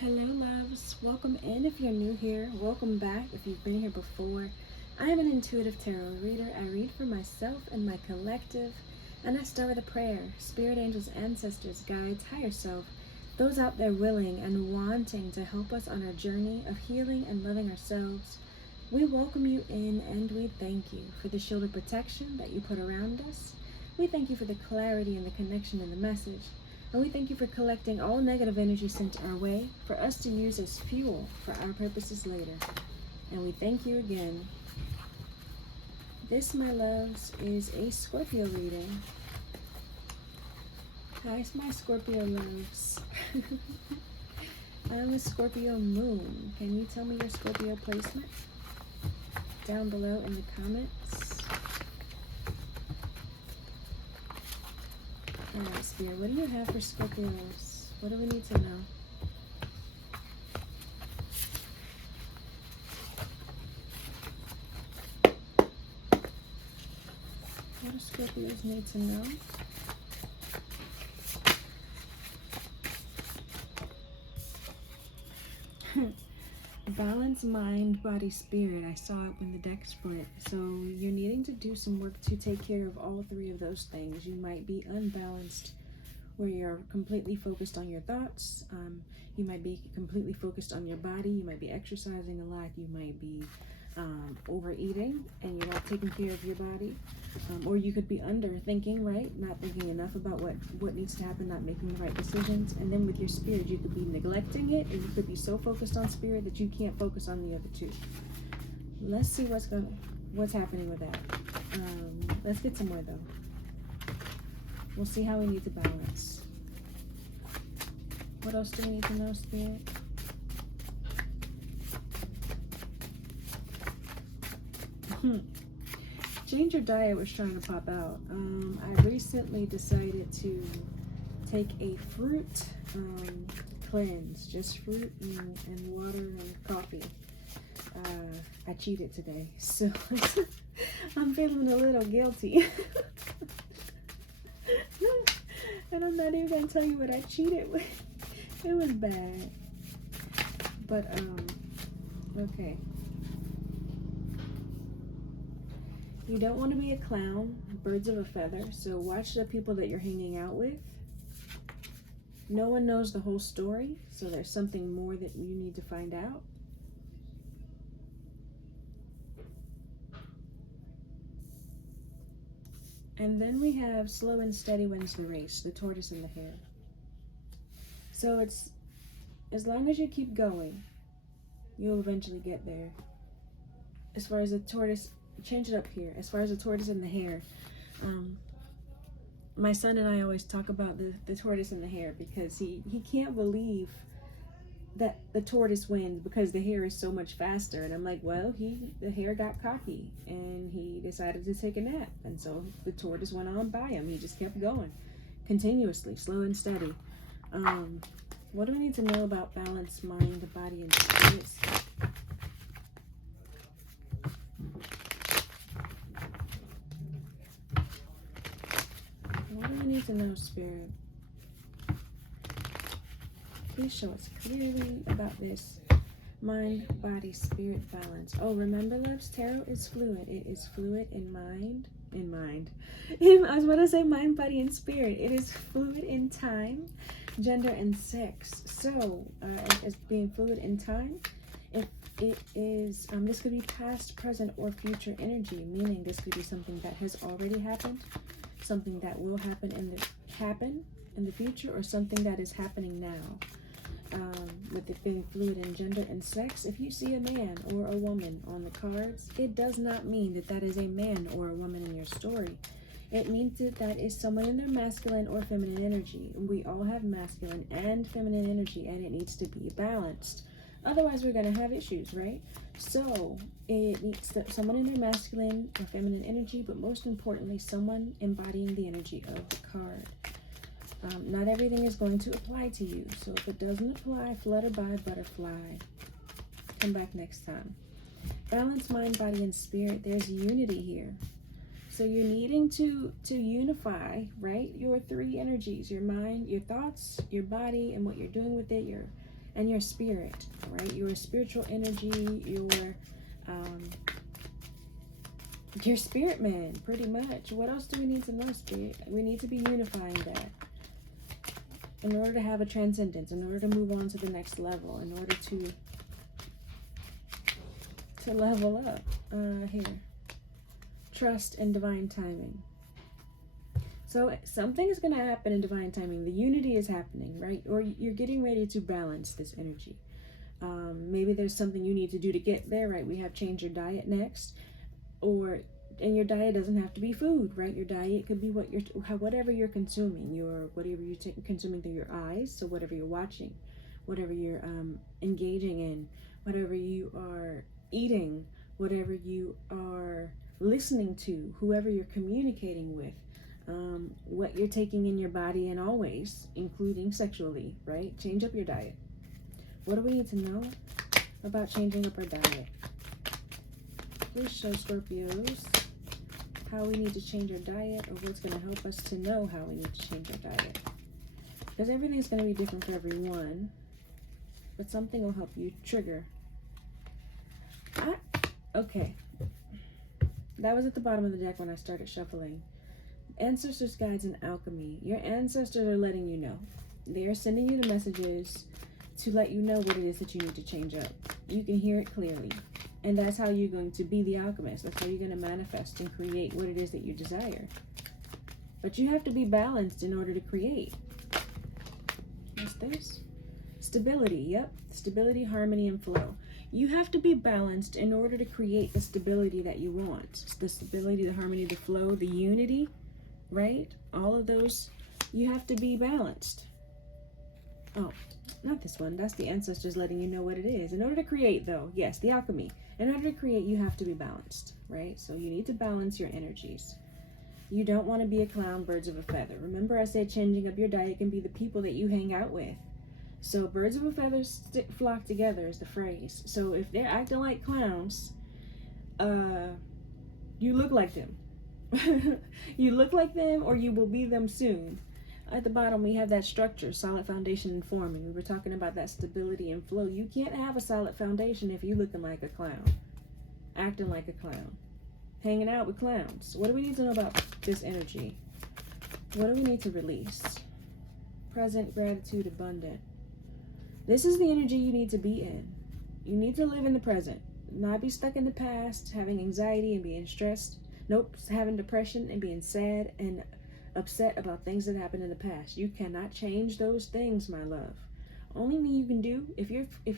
Hello, loves. Welcome in if you're new here. Welcome back if you've been here before. I am an intuitive tarot reader. I read for myself and my collective, and I start with a prayer. Spirit angels, ancestors, guides, higher self, those out there willing and wanting to help us on our journey of healing and loving ourselves. We welcome you in and we thank you for the shield of protection that you put around us. We thank you for the clarity and the connection in the message. And we thank you for collecting all negative energy sent our way for us to use as fuel for our purposes later. And we thank you again. This, my loves, is a Scorpio reading. Hi, my Scorpio loves. I'm a Scorpio moon. Can you tell me your Scorpio placement? Down below in the comments. Alright, Spirit, what do you have for Scorpios? What do we need to know? What do Scorpios need to know? Balance, mind, body, spirit. I saw it when the deck split. So you're needing to do some work to take care of all three of those things. You might be unbalanced where you're completely focused on your thoughts. You might be completely focused on your body. You might be exercising a lot. You might be overeating and you're not taking care of your body. Or you could be underthinking, right? Not thinking enough about what needs to happen, not making the right decisions. And then with your spirit, you could be neglecting it, and you could be so focused on spirit that you can't focus on the other two. Let's see what's happening with that. Let's get some more though. We'll see how we need to balance. What else do we need to know, Spirit? Change your diet was trying to pop out. I recently decided to take a fruit cleanse, just fruit and water and coffee. I cheated today, so I'm feeling a little guilty. And I'm not even gonna tell you what I cheated with. It was bad. But okay. You don't want to be a clown, birds of a feather, so watch the people that you're hanging out with. No one knows the whole story, so there's something more that you need to find out. And then we have slow and steady wins the race, the tortoise and the hare. So it's, as long as you keep going, you'll eventually get there. As far as the tortoise, change it up here. As far as the tortoise and the hare, my son and I always talk about the tortoise and the hare because he can't believe that the tortoise wins because the hare is so much faster. And I'm like, well, the hare got cocky and he decided to take a nap, and so the tortoise went on by him. He just kept going continuously, slow and steady. What do we need to know about balance, mind, body, and spirit? What do we need to know, Spirit? Please show us clearly about this mind, body, spirit balance. Oh, remember, loves, tarot is fluid. It is fluid in mind. I was about to say mind, body, and spirit. It is fluid in time, gender, and sex. So, as being fluid in time, if it is, this could be past, present, or future energy, meaning this could be something that has already happened, something that will happen in the future, or something that is happening now. With it being fluid in gender and sex, if you see a man or a woman on the cards, it does not mean that that is a man or a woman in your story. It means that that is someone in their masculine or feminine energy. We all have masculine and feminine energy, and it needs to be balanced. Otherwise, we're going to have issues, right? So it needs someone in their masculine or feminine energy, but most importantly, someone embodying the energy of the card. Not everything is going to apply to you, so if it doesn't apply, flutter by, butterfly. Come back next time. Balance, mind, body, and spirit. There's unity here. So you're needing to unify, right, your three energies, your mind, your thoughts, your body, and what you're doing with it, and your spirit, right? Your spiritual energy, your spirit man, pretty much. What else do we need to know, spirit? We need to be unifying that in order to have a transcendence, in order to move on to the next level, in order to level up. Here, trust and divine timing. So something is going to happen in divine timing. The unity is happening, right? Or you're getting ready to balance this energy. Maybe there's something you need to do to get there, right? We have change your diet next. And your diet doesn't have to be food, right? Your diet could be whatever you're consuming, whatever you're consuming through your eyes. So whatever you're watching, whatever you're engaging in, whatever you are eating, whatever you are listening to, whoever you're communicating with, what you're taking in your body, and always, including sexually, right? Change up your diet. What do we need to know about changing up our diet? Please show Scorpios how we need to change our diet, or what's going to help us to know how we need to change our diet. Because everything's going to be different for everyone, but something will help you trigger. Okay. That was at the bottom of the deck when I started shuffling. Ancestors, guides, and alchemy. Your ancestors are letting you know. They are sending you the messages to let you know what it is that you need to change up. You can hear it clearly. And that's how you're going to be the alchemist. That's how you're going to manifest and create what it is that you desire. But you have to be balanced in order to create. What's this? Stability. Yep. Stability, harmony, and flow. You have to be balanced in order to create the stability that you want. The stability, the harmony, the flow, the unity, right? All of those, you have to be balanced. Oh, not this one. That's the ancestors letting you know what it is. In order to create, though, yes, the alchemy. In order to create, you have to be balanced, right? So you need to balance your energies. You don't want to be a clown, birds of a feather. Remember I said changing up your diet can be the people that you hang out with. So birds of a feather flock together is the phrase. So if they're acting like clowns, you look like them. You look like them, or you will be them soon. At the bottom, we have that structure, solid foundation and forming. We were talking about that stability and flow. You can't have a solid foundation if you're looking like a clown, acting like a clown, hanging out with clowns. What do we need to know about this energy? What do we need to release? Present, gratitude, abundant. This is the energy you need to be in. You need to live in the present, not be stuck in the past, having anxiety and being stressed. Nope, having depression and being sad and upset about things that happened in the past. You cannot change those things, my love. Only thing you can do, if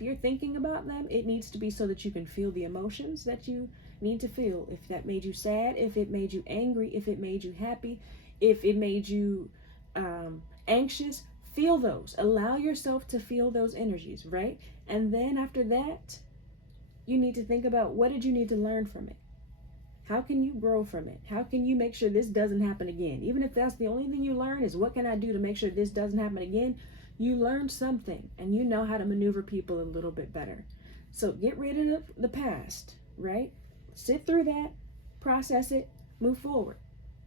you're thinking about them, it needs to be so that you can feel the emotions that you need to feel. If that made you sad, if it made you angry, if it made you happy, if it made you anxious, feel those. Allow yourself to feel those energies, right? And then after that, you need to think about, what did you need to learn from it? How can you grow from it? How can you make sure this doesn't happen again? Even if that's the only thing you learn is, what can I do to make sure this doesn't happen again? You learned something, and you know how to maneuver people a little bit better. So get rid of the past, right? Sit through that, process it, move forward.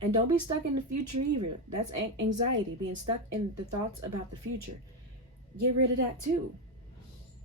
And don't be stuck in the future either. That's anxiety, being stuck in the thoughts about the future. Get rid of that too.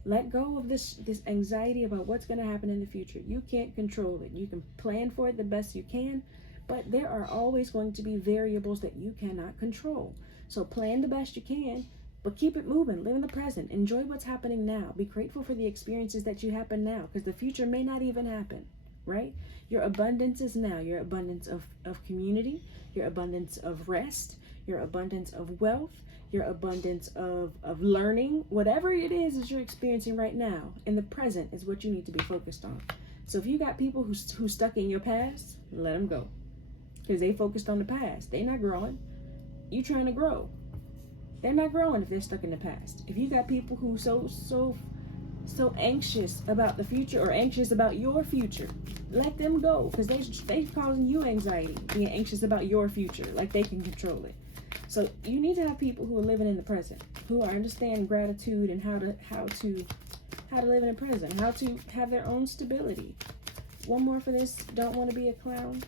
Let go of this anxiety about what's going to happen in the future. You can't control it. You can plan for it the best you can, but there are always going to be variables that you cannot control. So plan the best you can, but keep it moving. Live in the present. Enjoy what's happening now. Be grateful for the experiences that you happen now, because the future may not even happen, right? Your abundance is now. Your abundance of community, your abundance of rest, your abundance of wealth, your abundance of learning, whatever it is you're experiencing right now, in the present is what you need to be focused on. So if you got people who's stuck in your past, let them go, because they focused on the past. They're not growing. You trying to grow. They're not growing if they're stuck in the past. If you got people who so anxious about the future, or anxious about your future, let them go, because they causing you anxiety, being anxious about your future, like they can control it. So you need to have people who are living in the present, who understand gratitude and how to live in the present, how to have their own stability. One more for this. Don't want to be a clown.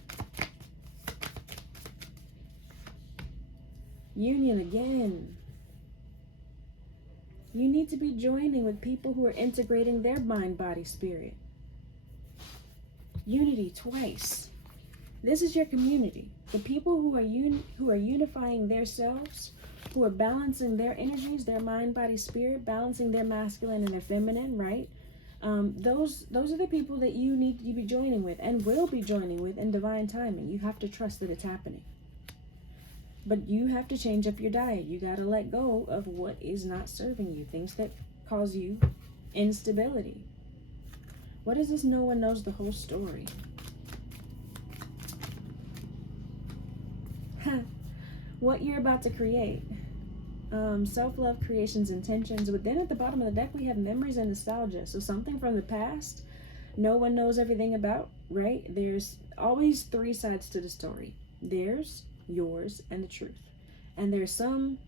Union again. You need to be joining with people who are integrating their mind, body, spirit. Unity twice. This is your community. The people who are unifying themselves, who are balancing their energies, their mind, body, spirit, balancing their masculine and their feminine, right? Those are the people that you need to be joining with and will be joining with in divine timing. You have to trust that it's happening. But you have to change up your diet. You got to let go of what is not serving you, things that cause you instability. What is this? No one knows the whole story. What you're about to create. Self-love, creations, intentions. But then at the bottom of the deck, we have memories and nostalgia. So something from the past no one knows everything about, right? There's always three sides to the story. Theirs, yours, and the truth. And there's some,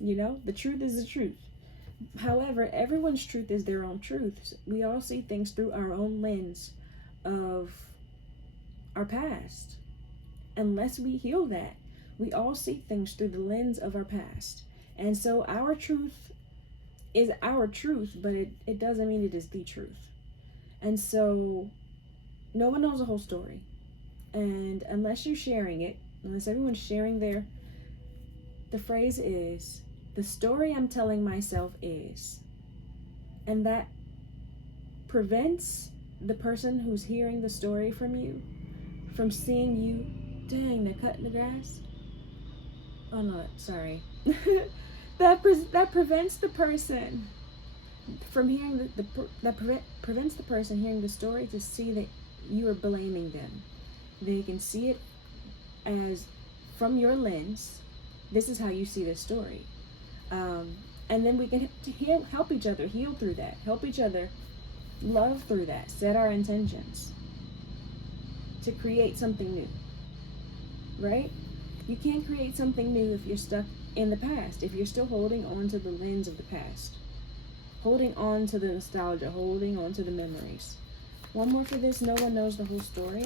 the truth is the truth. However, everyone's truth is their own truth. We all see things through our own lens of our past. Unless we heal that, we all see things through the lens of our past. And so our truth is our truth, but it doesn't mean it is the truth. And so no one knows the whole story. And unless you're sharing it, unless everyone's sharing the phrase is, the story I'm telling myself is. And that prevents the person who's hearing the story from you from seeing you. Dang, they're cutting the grass. Oh no, sorry. that prevents the person from hearing prevents the person hearing the story to see that you are blaming them. They can see it as from your lens. This is how you see this story, and then we can help each other heal through that. Help each other love through that. Set our intentions to create something new. Right? You can't create something new if you're stuck in the past, if you're still holding on to the lens of the past, holding on to the nostalgia, holding on to the memories. One more for this. No one knows the whole story.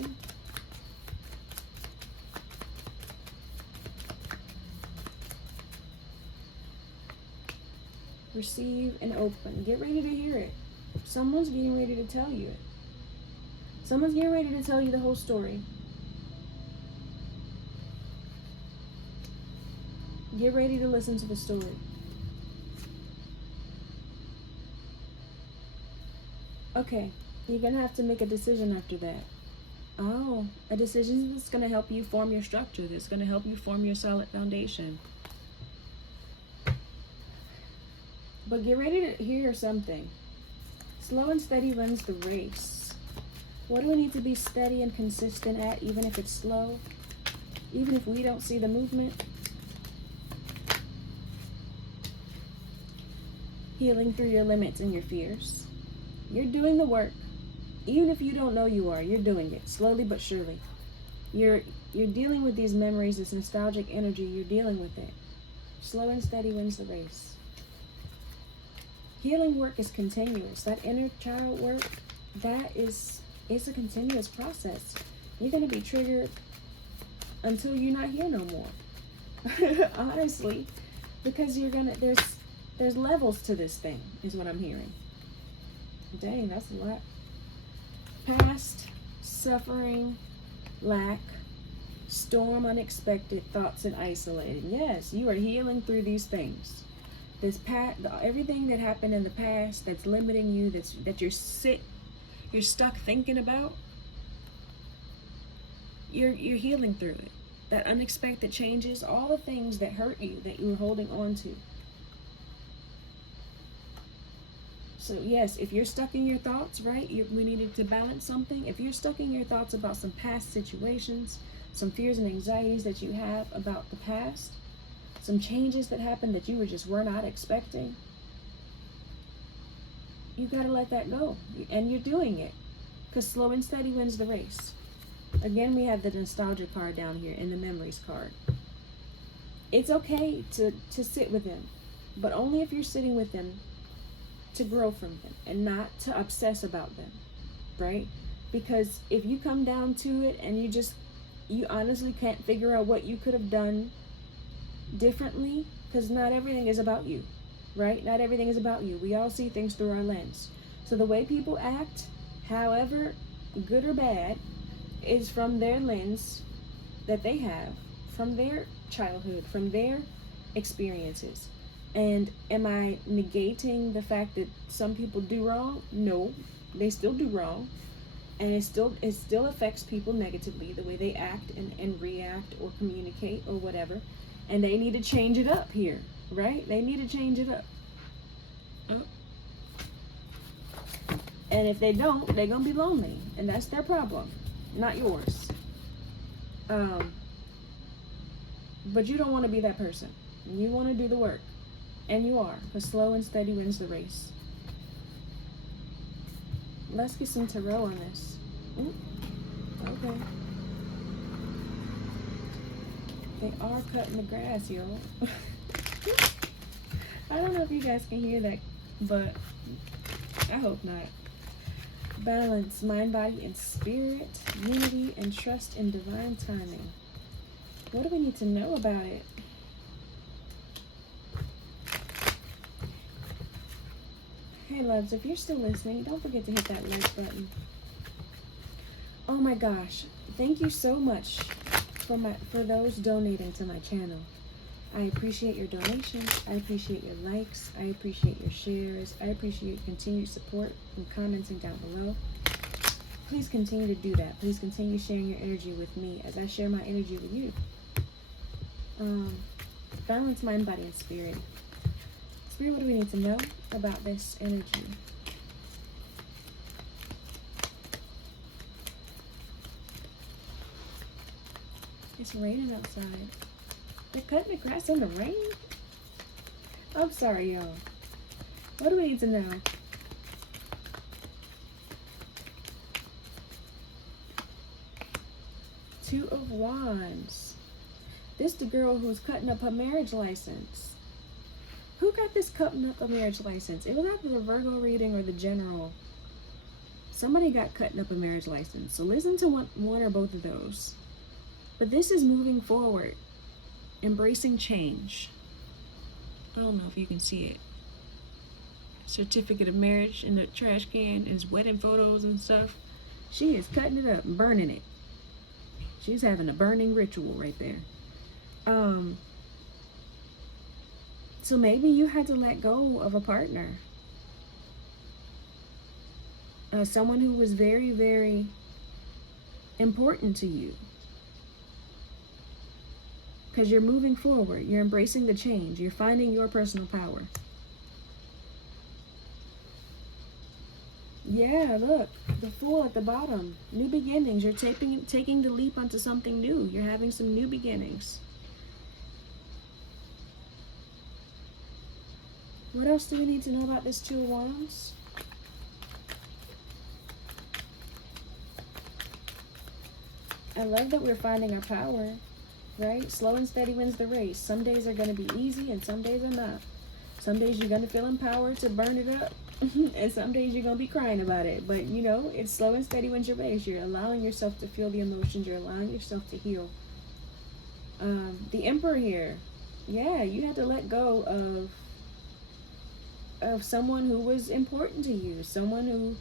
Receive and open. Get ready to hear it. Someone's getting ready to tell you it. Someone's getting ready to tell you the whole story. Get ready to listen to the story. Okay, you're going to have to make a decision after that. Oh, a decision that's going to help you form your structure, that's going to help you form your solid foundation. But get ready to hear something. Slow and steady runs the race. What do we need to be steady and consistent at, even if it's slow? Even if we don't see the movement? Healing through your limits and your fears. You're doing the work. Even if you don't know you are, you're doing it slowly but surely. You're dealing with these memories, this nostalgic energy. You're dealing with it. Slow and steady wins the race. Healing work is continuous. That inner child work, it's a continuous process. You're going to be triggered until you're not here no more. Honestly, because there's levels to this thing, is what I'm hearing. Dang, that's a lot. Past, suffering, lack, storm, unexpected, thoughts, and isolating. Yes, you are healing through these things. Everything that happened in the past that's limiting you, that you're stuck thinking about, you're healing through it. That unexpected changes, all the things that hurt you, that you were holding on to. So yes, if you're stuck in your thoughts, right, we needed to balance something. If you're stuck in your thoughts about some past situations, some fears and anxieties that you have about the past, some changes that happened that you were not expecting, you got to let that go. And you're doing it, because slow and steady wins the race. Again, we have the nostalgia card down here and the memories card. It's okay to sit with them, but only if you're sitting with them to grow from them and not to obsess about them, right? Because if you come down to it and you honestly can't figure out what you could have done differently, because not everything is about you. right? Not everything is about you. We all see things through our lens. So the way people act, however good or bad, is from their lens that they have, from their childhood, from their experiences. And am I negating the fact that some people do wrong? No, they still do wrong. And it still affects people negatively, the way they act and react or communicate or whatever. And they need to change it up here, right? They need to change it up. And if they don't, they're gonna be lonely, and that's their problem, not yours. But you don't want to be that person. You want to do the work, and you are, because slow and steady wins the race. Let's get some tarot on this. Okay. They are cutting the grass, y'all. I don't know if you guys can hear that, but I hope not. Balance, mind, body, and spirit. Unity and trust in divine timing. What do we need to know about it? Hey loves, if you're still listening, don't forget to hit that like button. Oh my gosh, thank you so much for those donating to my channel. I appreciate your donations, I appreciate your likes, I appreciate your shares, I appreciate your continued support and commenting down below. Please continue to do that. Please continue sharing your energy with me as I share my energy with you. Balance, mind, body, and spirit. Spirit, what do we need to know about this energy? It's raining outside. They're cutting the grass in the rain? I'm sorry, y'all. What do we need to know? Two of Wands. This the girl who's cutting up her marriage license. Who got this cutting up a marriage license? It was either the Virgo reading or the general. Somebody got cutting up a marriage license. So listen to one or both of those. But this is moving forward. Embracing change. I don't know if you can see it. Certificate of marriage in the trash can, his wedding photos and stuff. She is cutting it up and burning it. She's having a burning ritual right there. So maybe you had to let go of a partner. Someone who was very, very important to you. Because you're moving forward. You're embracing the change. You're finding your personal power. Yeah, look. The Fool at the bottom. New beginnings. You're taking the leap onto something new. You're having some new beginnings. What else do we need to know about this Two of Wands? I love that we're finding our power, right? Slow and steady wins the race. Some days are going to be easy and some days are not. Some days you're going to feel empowered to burn it up. And some days you're going to be crying about it. But, you know, it's slow and steady wins your race. You're allowing yourself to feel the emotions. You're allowing yourself to heal. The Emperor here. Yeah, you had to let go of someone who was important to you. Someone who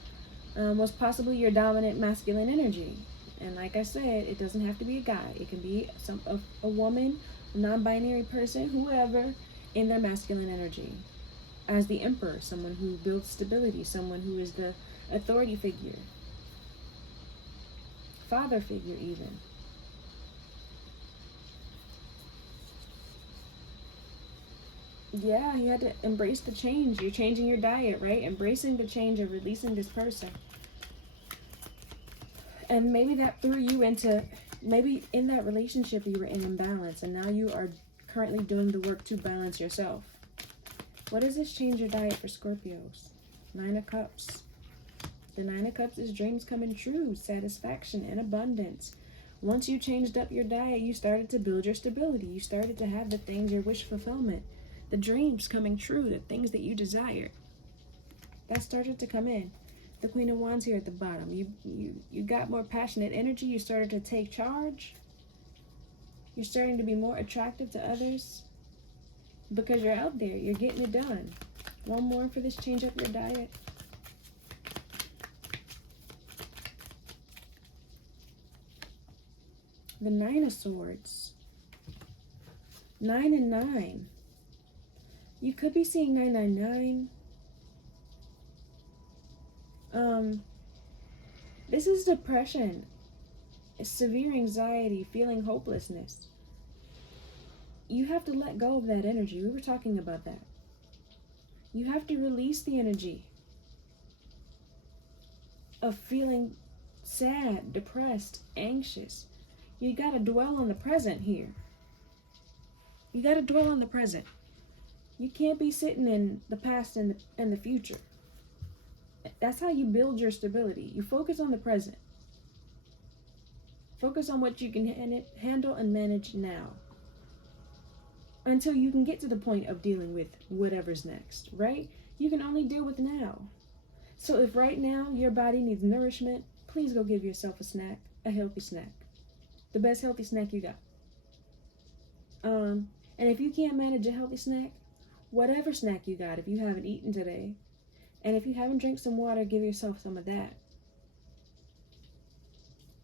was possibly your dominant masculine energy. And like I said, it doesn't have to be a guy. It can be a woman, a non-binary person, whoever, in their masculine energy. As the Emperor, someone who builds stability, someone who is the authority figure. Father figure even. Yeah, you had to embrace the change. You're changing your diet, right? Embracing the change of releasing this person. And maybe that threw you into, maybe in that relationship you were in imbalance, and now you are currently doing the work to balance yourself. What does this change your diet for Scorpios? 9 of Cups. The 9 of Cups is dreams coming true, satisfaction and abundance. Once you changed up your diet, you started to build your stability. You started to have the things, your wish fulfillment, the dreams coming true, the things that you desired. That started to come in. The Queen of Wands here at the bottom. You got more passionate energy. You started to take charge. You're starting to be more attractive to others. because you're out there. You're getting it done. One more for this change up your diet. The Nine of Swords. 9 and 9. You could be seeing 999. This is depression, severe anxiety, feeling hopelessness. You have to let go of that energy. We were talking about that. You have to release the energy of feeling sad, depressed, anxious. You got to dwell on the present here. You got to dwell on the present. You can't be sitting in the past and the future. That's how you build your stability. You focus on the present. Focus on what you can handle and manage now. Until you can get to the point of dealing with whatever's next, right? You can only deal with now. So if right now your body needs nourishment, please go give yourself a snack, a healthy snack. The best healthy snack you got. And if you can't manage a healthy snack, whatever snack you got, if you haven't eaten today, and if you haven't drank some water, give yourself some of that.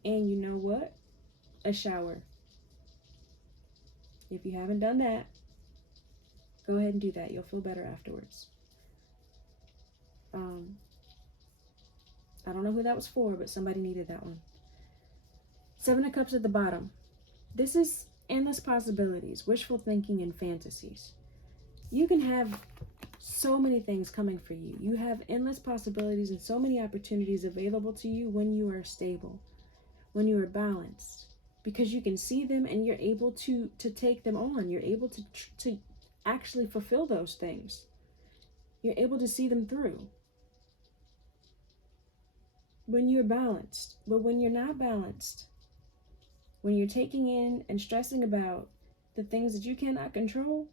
And you know what? A shower. If you haven't done that, go ahead and do that. You'll feel better afterwards. I don't know who that was for, but somebody needed that one. 7 of Cups at the bottom. This is endless possibilities, wishful thinking, and fantasies. You can have so many things coming for you. You have endless possibilities and so many opportunities available to you when you are stable, when you are balanced, because you can see them and you're able to take them on. You're able to actually fulfill those things. You're able to see them through when you're balanced. But when you're not balanced, when you're taking in and stressing about the things that you cannot control,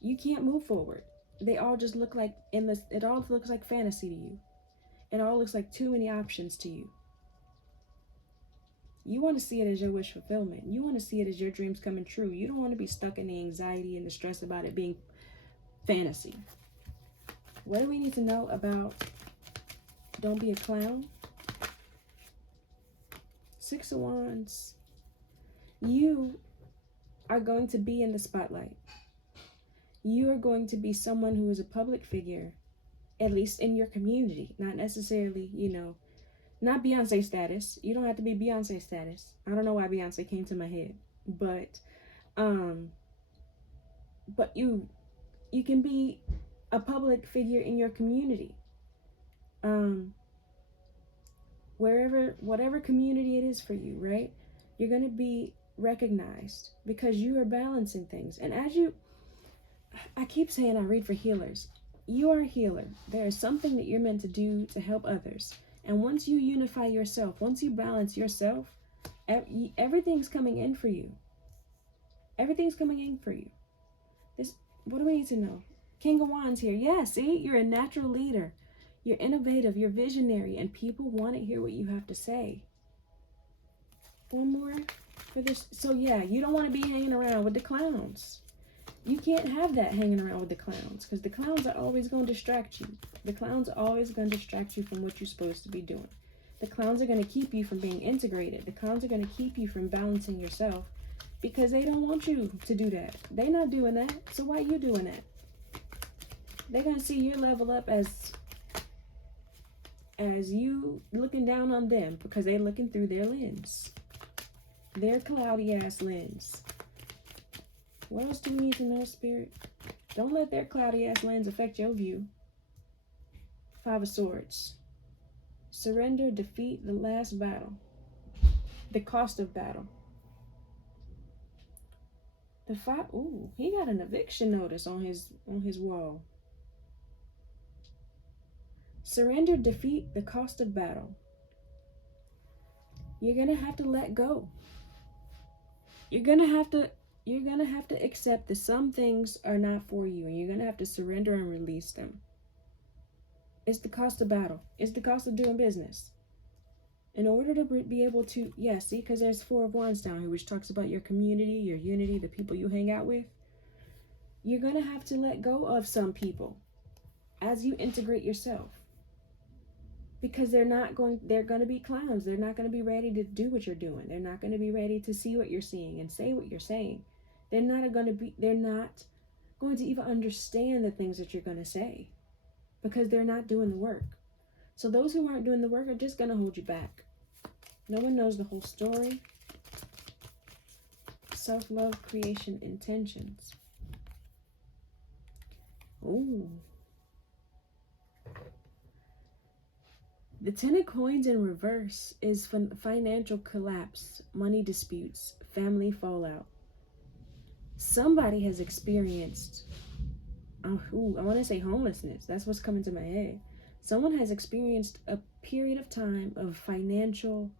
you can't move forward. They all just look like endless. It all looks like fantasy to you. It all looks like too many options to you. You want to see it as your wish fulfillment. You want to see it as your dreams coming true. You don't want to be stuck in the anxiety and the stress about it being fantasy. What do we need to know about don't be a clown? 6 of Wands. You are going to be in the spotlight. You are going to be someone who is a public figure, at least in your community. Not necessarily, not Beyonce status. You don't have to be Beyonce status. I don't know why Beyonce came to my head, but you can be a public figure in your community. Whatever community it is for you, right? You're going to be recognized because you are balancing things. And I keep saying I read for healers. You are a healer. There is something that you're meant to do to help others. And once you unify yourself, once you balance yourself, everything's coming in for you. Everything's coming in for you. What do we need to know? King of Wands here. Yeah, see, you're a natural leader. You're innovative, you're visionary, and people want to hear what you have to say. One more for this. So yeah, you don't want to be hanging around with the clowns. You can't have that hanging around with the clowns, because the clowns are always going to distract you. The clowns are always going to distract you from what you're supposed to be doing. The clowns are going to keep you from being integrated. The clowns are going to keep you from balancing yourself, because they don't want you to do that. They're not doing that, so why are you doing that? They're going to see your level up as you looking down on them, because they're looking through their lens. Their cloudy ass lens. What else do we need to know, Spirit? Don't let their cloudy ass lens affect your view. 5 of Swords. Surrender, defeat, the last battle. The cost of battle. The 5, ooh, he got an eviction notice on his wall. Surrender, defeat, the cost of battle. You're going to have to let go. You're going to have to accept that some things are not for you, and you're going to have to surrender and release them. It's the cost of battle. It's the cost of doing business. In order to be able to, see, because there's 4 of Wands down here, which talks about your community, your unity, the people you hang out with. You're going to have to let go of some people as you integrate yourself. Because they're going to be clowns. They're not going to be ready to do what you're doing. They're not going to be ready to see what you're seeing and say what you're saying. They're not going to even understand the things that you're going to say, because they're not doing the work. So those who aren't doing the work are just going to hold you back. No one knows the whole story. Self-love, creation, intentions. Oh. The Ten of Coins in reverse is financial collapse, money disputes, family fallout. Somebody has experienced, I want to say homelessness. That's what's coming to my head. Someone has experienced a period of time of financial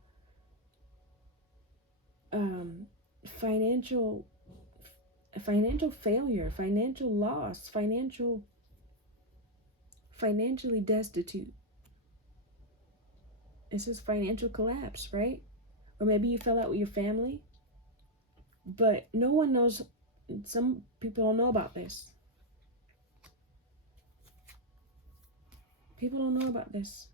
failure, financial loss, financially destitute. This is financial collapse, right? Or maybe you fell out with your family, but no one knows. Some people don't know about this. People don't know about this.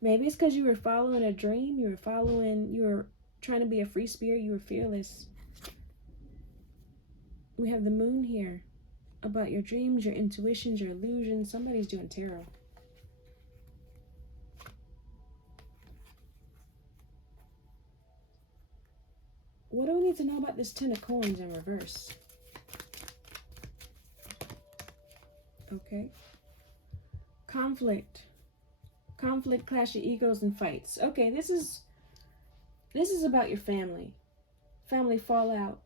Maybe it's because you were following a dream. You were trying to be a free spirit. You were fearless. We have the moon here about your dreams, your intuitions, your illusions. Somebody's doing tarot. What do we need to know about this Ten of Coins in reverse? Okay. Conflict, clash of egos, and fights. Okay, this is about your family. Family fallout.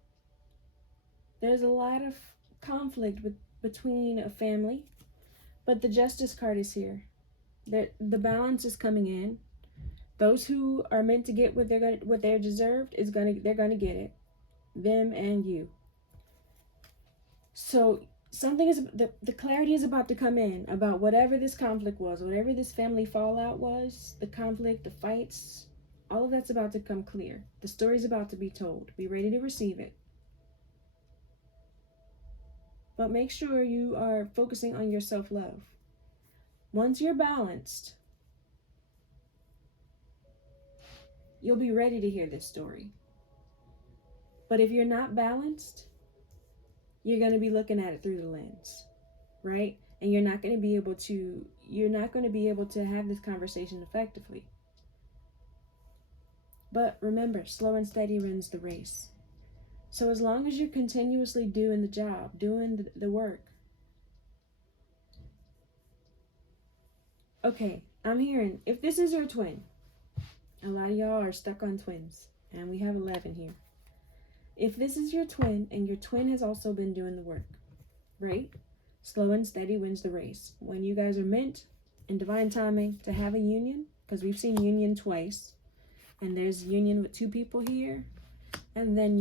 There's a lot of conflict between a family, but the Justice card is here. The balance is coming in. Those who are meant to get what they're deserved they're gonna get it. Them and you. So something is the clarity is about to come in about whatever this conflict was, whatever this family fallout was, the conflict, the fights, all of that's about to come clear. The story's about to be told. Be ready to receive it. But make sure you are focusing on your self-love. Once you're balanced, you'll be ready to hear this story. But if you're not balanced, you're going to be looking at it through the lens, right? And you're not going to be able to have this conversation effectively. But remember, slow and steady wins the race. So as long as you're continuously doing the job, doing the work. Okay, I'm hearing, if this is your twin, a lot of y'all are stuck on twins, and we have 11 here. If this is your twin, and your twin has also been doing the work, right? Slow and steady wins the race. When you guys are meant in divine timing to have a union, because we've seen union twice, and there's union with two people here, and then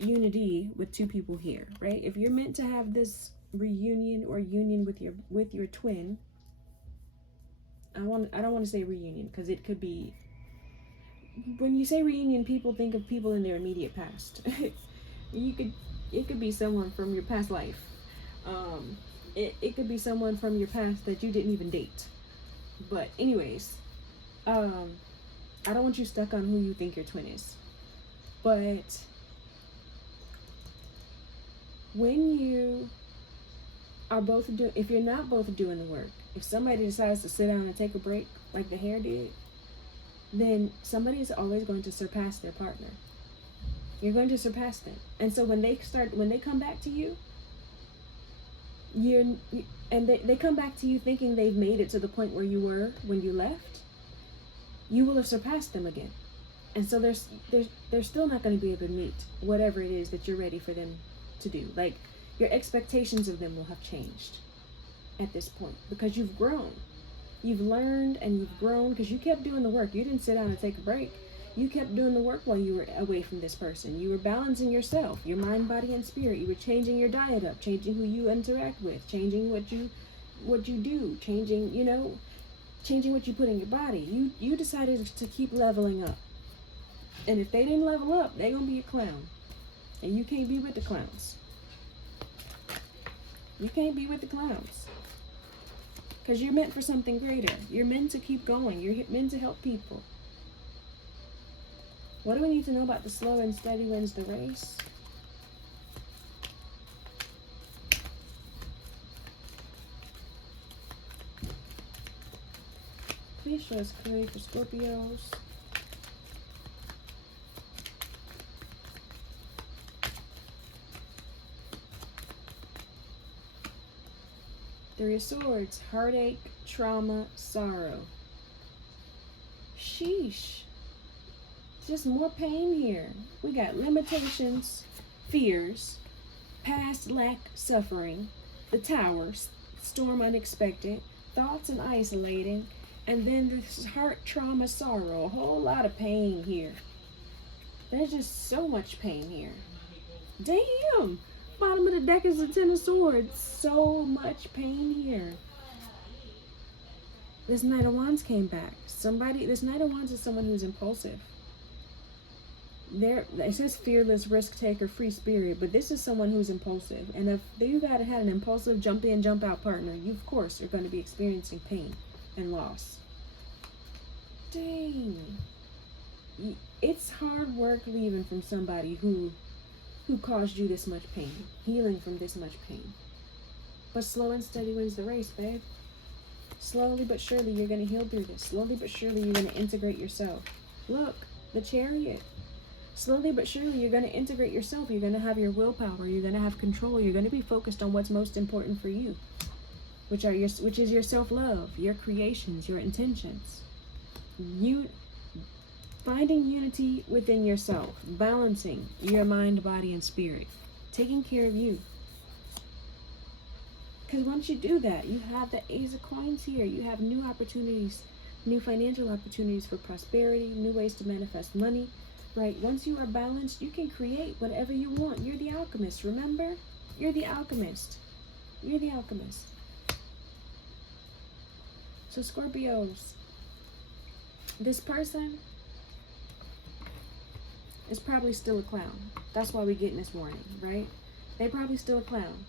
unity with two people here, right? If you're meant to have this reunion or union with your twin, I don't want to say reunion, because it could be, when you say reunion, people think of people in their immediate past. It could be someone from your past life. It could be someone from your past that you didn't even date. But anyways, I don't want you stuck on who you think your twin is. But when you are if you're not both doing the work, if somebody decides to sit down and take a break like the hair did, then somebody is always going to surpass their partner. You're going to surpass them. And so when they come back to you, they come back to you thinking they've made it to the point where you were when you left, you will have surpassed them again. And so they're still not going to be able to meet whatever it is that you're ready for them to do. Like, your expectations of them will have changed at this point, because you've grown. You've learned and you've grown because you kept doing the work. You didn't sit down and take a break. You kept doing the work while you were away from this person. You were balancing yourself, your mind, body, and spirit. You were changing your diet up, changing who you interact with, changing what you do, changing what you put in your body. You decided to keep leveling up. And if they didn't level up, they're going to be a clown. And you can't be with the clowns. You can't be with the clowns. Because you're meant for something greater. You're meant to keep going. You're meant to help people. What do we need to know about the slow and steady wins the race? Please show us clearly for Scorpios. Three of Swords, heartache, trauma, sorrow. Sheesh. Just more pain here. We got limitations, fears, past lack, suffering, the Tower, storm unexpected, thoughts and isolating, and then this heart, trauma, sorrow. A whole lot of pain here. There's just so much pain here. Damn! Bottom of the deck is the Ten of Swords. So much pain here. This Knight of Wands came back. This Knight of Wands is someone who's impulsive. It says fearless, risk taker, free spirit, but this is someone who's impulsive. And if you had an impulsive jump in, jump out partner, you of course are going to be experiencing pain and loss. Dang. It's hard work leaving from somebody who caused you this much pain, healing from this much pain. But slow and steady wins the race, babe. Slowly but surely you're going to heal through this. Slowly but surely you're going to integrate yourself. Look, the Chariot. Slowly but surely you're going to integrate yourself. You're going to have your willpower. You're going to have control. You're going to be focused on what's most important for you, which is your self-love, your creations, your intentions. Finding unity within yourself, balancing your mind, body, and spirit, taking care of you. Because once you do that, you have the Ace of Coins here. You have new opportunities, new financial opportunities for prosperity, new ways to manifest money, right? Once you are balanced, you can create whatever you want. You're the alchemist, remember? You're the alchemist. You're the alchemist. So Scorpios, this person is probably still a clown. That's why we're getting this warning, right? They probably still a clown.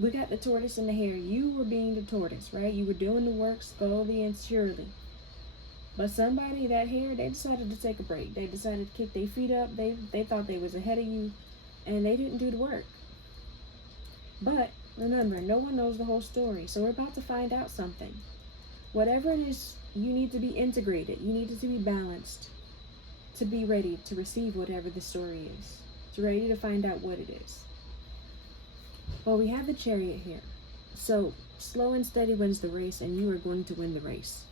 We got the tortoise and the hare. You were being the tortoise, right? You were doing the work slowly and surely. But somebody, that hare, they decided to take a break. They decided to kick their feet up. They thought they was ahead of you, and they didn't do the work. But remember, no one knows the whole story. So we're about to find out something. Whatever it is, you need to be integrated. You need to be balanced to be ready to receive whatever the story is. To ready to find out what it is. Well, we have the Chariot here. So slow and steady wins the race, and you are going to win the race.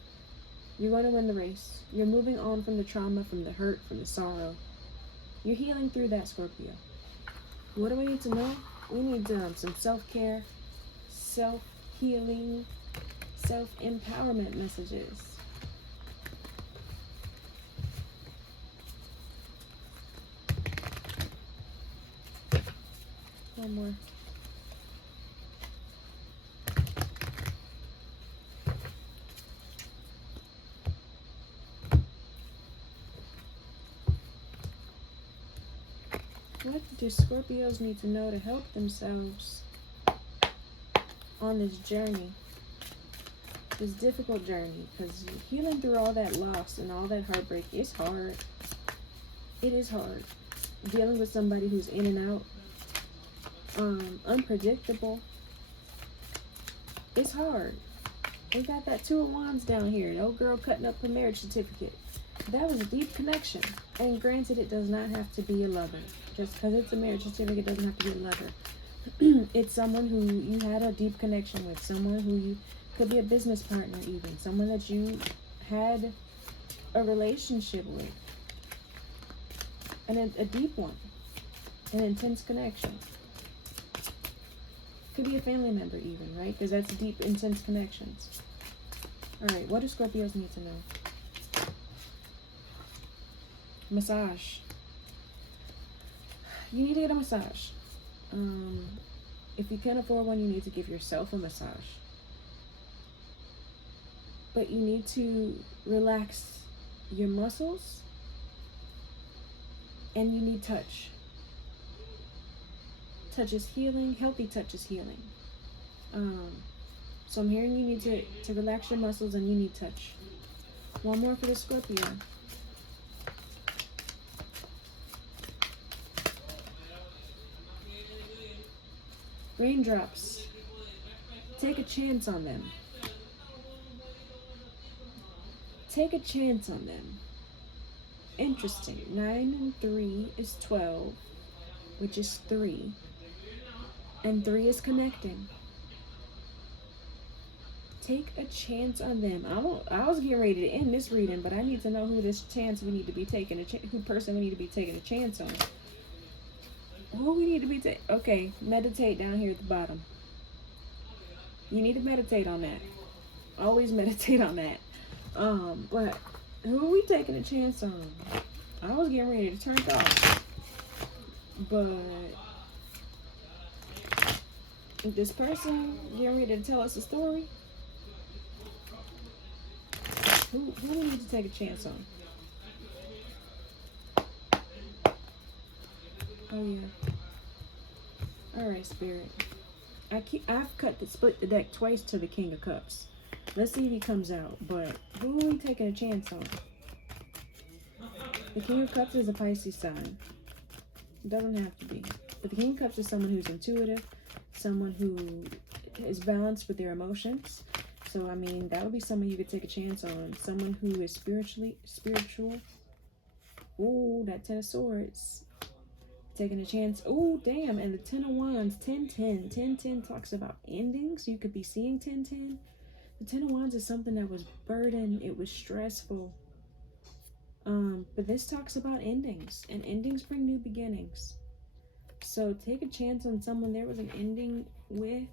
You're going to win the race. You're moving on from the trauma, from the hurt, from the sorrow. You're healing through that, Scorpio. What do we need to know? We need some self-care, self-healing, self-empowerment messages. One more. What do Scorpios need to know to help themselves on this journey? This difficult journey, because healing through all that loss and all that heartbreak is hard. It is hard. Dealing with somebody who's in and out, unpredictable. It's hard. We got that Two of Wands down here. An old girl cutting up her marriage certificate. That was a deep connection. And granted, it does not have to be a lover. Just because it's a marriage certificate doesn't have to be a lover. It's someone who you had a deep connection with. Someone who you could be a business partner even. Someone that you had a relationship with. And a deep one. An intense connection. Could be a family member even, right? Because that's deep, intense connections. Alright, what do Scorpios need to know? Massage. You need to get a massage. If you can't afford one, you need to give yourself a massage. But you need to relax your muscles, and you need touch. Touch is healing. Healthy touch is healing. So I'm hearing you need to relax your muscles and you need touch. One more for the Scorpio. Raindrops. Take a chance on them. Take a chance on them. Interesting. 9 and 3 is 12, which is 3. And 3 is connecting. Take a chance on them. I was getting ready to end this reading, but I need to know who this chance we need to be taking who person we need to be taking a chance on. Who we need to be taking. Okay, meditate down here at the bottom. You need to meditate on that. Always meditate on that. But who are we taking a chance on? I was getting ready to turn it off, but this person getting ready to tell us a story. Who do we need to take a chance on? Oh yeah. All right, Spirit. I've split the deck twice to the King of Cups. Let's see if he comes out. But who are we taking a chance on? The King of Cups is a Pisces sign. It doesn't have to be. But the King of Cups is someone who's intuitive, someone who is balanced with their emotions. So, I mean, that would be someone you could take a chance on. Someone who is spiritual. Ooh, that 10 of Swords. Taking a chance. Oh, damn. And the 10 of Wands, 10-10. 10-10 talks about endings. You could be seeing 10-10. The 10 of Wands is something that was burdened. It was stressful. But this talks about endings. And endings bring new beginnings. So take a chance on someone there was an ending with.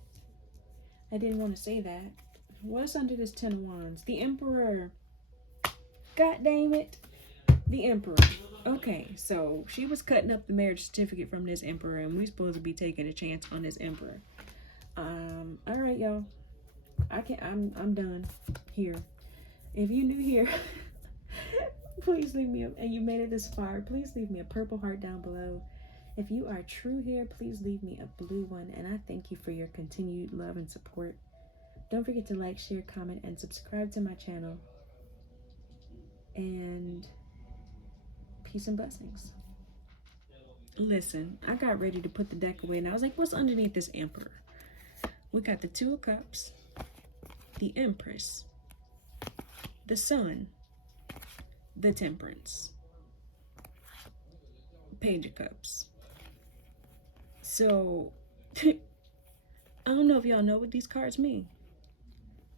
I didn't want to say that. What's under this 10 of Wands? The Emperor. God damn it. The Emperor. Okay, so she was cutting up the marriage certificate from this Emperor, and we're supposed to be taking a chance on this Emperor. All right, y'all. I'm done here. If you new here, please leave me and you made it this far, please leave me a purple heart down below. If you are true here, please leave me a blue one, and I thank you for your continued love and support. Don't forget to like, share, comment, and subscribe to my channel. And peace and blessings. Listen, I got ready to put the deck away, and I was like, what's underneath this Emperor? We got the 2 of Cups, the Empress, the Sun, the Temperance, Page of Cups. So, I don't know if y'all know what these cards mean,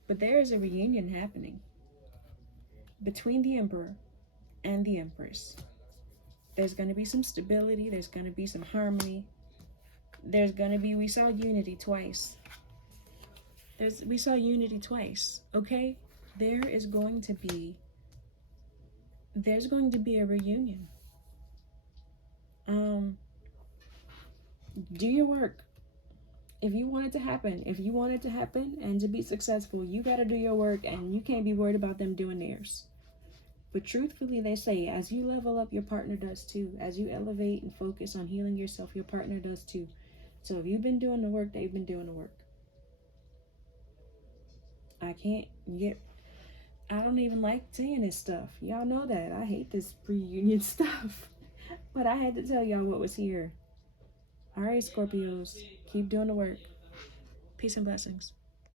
but there is a reunion happening between the Emperor and the Empress. There's going to be some stability. There's going to be some harmony. There's going to be, we saw unity twice. We saw unity twice, okay? There's going to be a reunion. Do your work. If you want it to happen and to be successful, you got to do your work, and you can't be worried about them doing theirs. But truthfully, they say, as you level up, your partner does too. As you elevate and focus on healing yourself, your partner does too. So if you've been doing the work, they've been doing the work. I don't even like saying this stuff. Y'all know that. I hate this reunion stuff. But I had to tell y'all what was here. All right, Scorpios, keep doing the work. Peace and blessings.